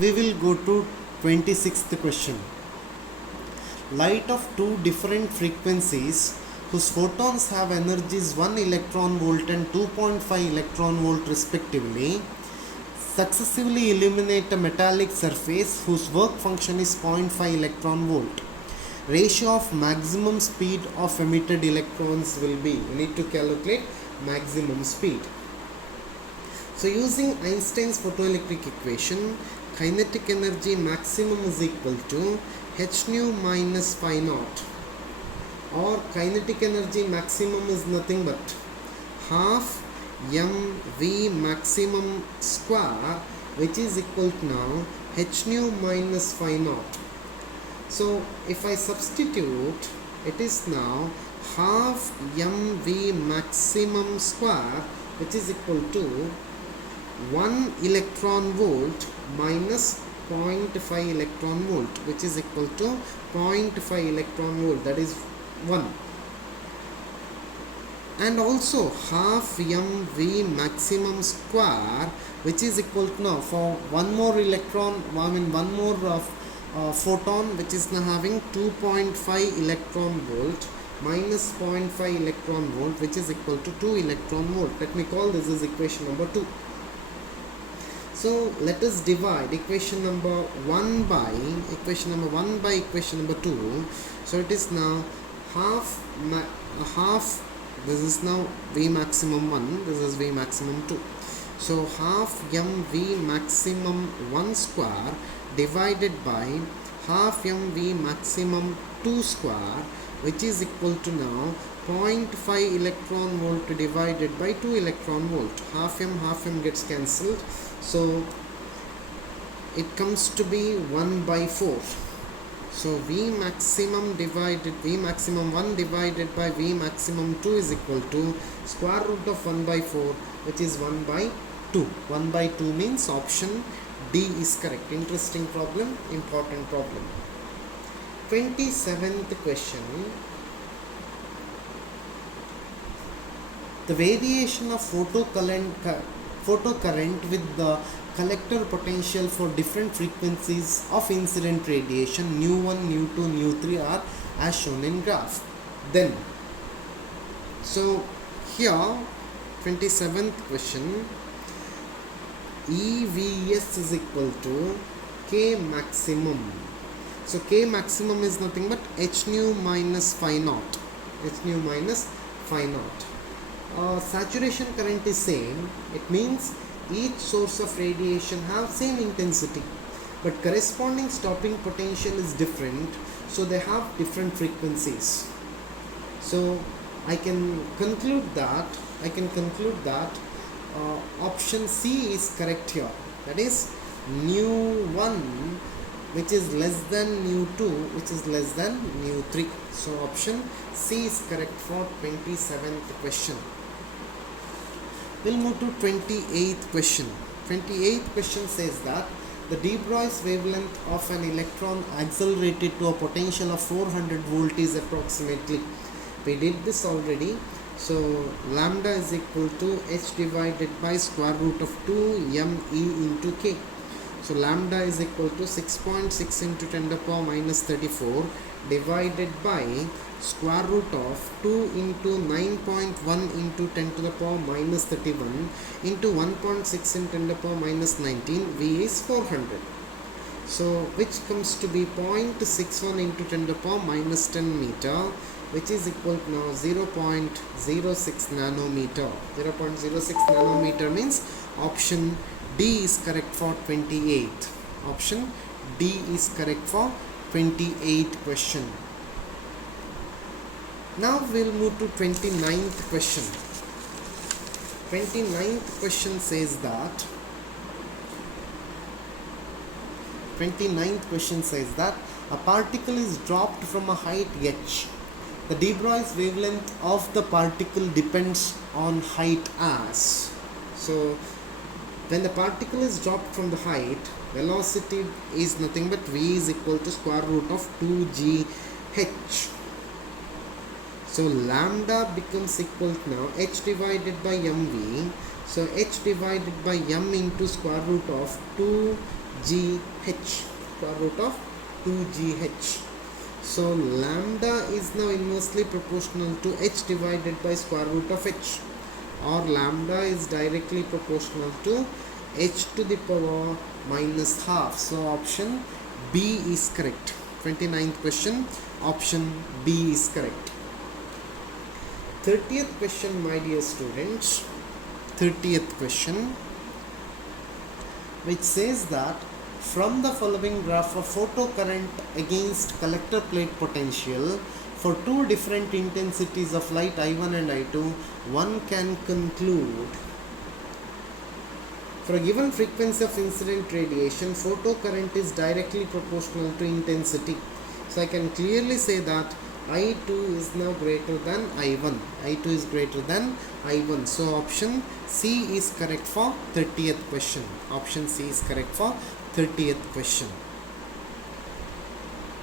We will go to 26th question. Light of two different frequencies whose photons have energies 1 electron volt and 2.5 electron volt respectively successively illuminate a metallic surface whose work function is 0.5 electron volt. Ratio of maximum speed of emitted electrons will be, you need to calculate maximum speed. So using Einstein's photoelectric equation, kinetic energy maximum is equal to h nu minus phi naught, or kinetic energy maximum is nothing but half mv maximum square, which is equal to now h nu minus phi naught. So if I substitute, it is now half mv maximum square, which is equal to 1 electron volt minus 0.5 electron volt, which is equal to 0.5 electron volt, that is 1, and also half mv maximum square, which is equal to now for one more electron, one more photon, which is now having 2.5 electron volt minus 0.5 electron volt, which is equal to 2 electron volt. Let me call this as equation number 2. So let us divide equation number 1 by equation number 2. So it is now half, this is now V maximum 1, this is V maximum 2. So half mv maximum 1 square divided by half mv maximum 2 square, which is equal to now 0.5 electron volt divided by 2 electron volt. Half m gets cancelled, so it comes to be 1 by 4. So V maximum 1 divided by V maximum 2 is equal to square root of 1 by 4, which is 1 by 2. 1 by 2 means option D is correct. Interesting problem, important problem. 27th question. The variation of photocurrent with the collector potential for different frequencies of incident radiation nu1, nu2, nu3 are as shown in graph. Then, so here 27th question, EVS is equal to K maximum. So K maximum is nothing but h nu minus phi naught. Saturation current is same. It means each source of radiation have same intensity, but corresponding stopping potential is different, so they have different frequencies. So I can conclude that option C is correct here, that is nu1 which is less than nu2 which is less than nu3. So option C is correct for 27th question. We'll move to 28th question. 28th question says that the de Broglie wavelength of an electron accelerated to a potential of 400 volt is approximately. We did this already. So lambda is equal to h divided by square root of 2 me into k. So lambda is equal to 6.6 into 10 to the power minus 34 divided by square root of 2 into 9.1 into 10 to the power minus 31 into 1.6 into 10 to the power minus 19. V is 400. So which comes to be 0.61 into 10 to the power minus 10 meter, which is equal to now 0.06 nanometer. 0.06 nanometer means option D is correct for 28. Option D is correct for 28th question. Now we'll move to 29th question. 29th question says that a particle is dropped from a height h. The de Broglie wavelength of the particle depends on height as. So when the particle is dropped from the height, velocity is nothing but v is equal to square root of 2gh. So lambda becomes equal to now h divided by mv. So h divided by m into square root of 2 2gh, square root of 2gh. So lambda is now inversely proportional to h divided by square root of h, or lambda is directly proportional to h to the power minus half. So option B is correct. 29th question, option B is correct. 30th question, my dear students. 30th question, which says that from the following graph of photocurrent against collector plate potential for two different intensities of light I1 and I2, one can conclude for a given frequency of incident radiation, photocurrent is directly proportional to intensity. So I can clearly say that I2 is now greater than I1. I2 is greater than I1. So option C is correct for 30th question. Option C is correct for 30th question.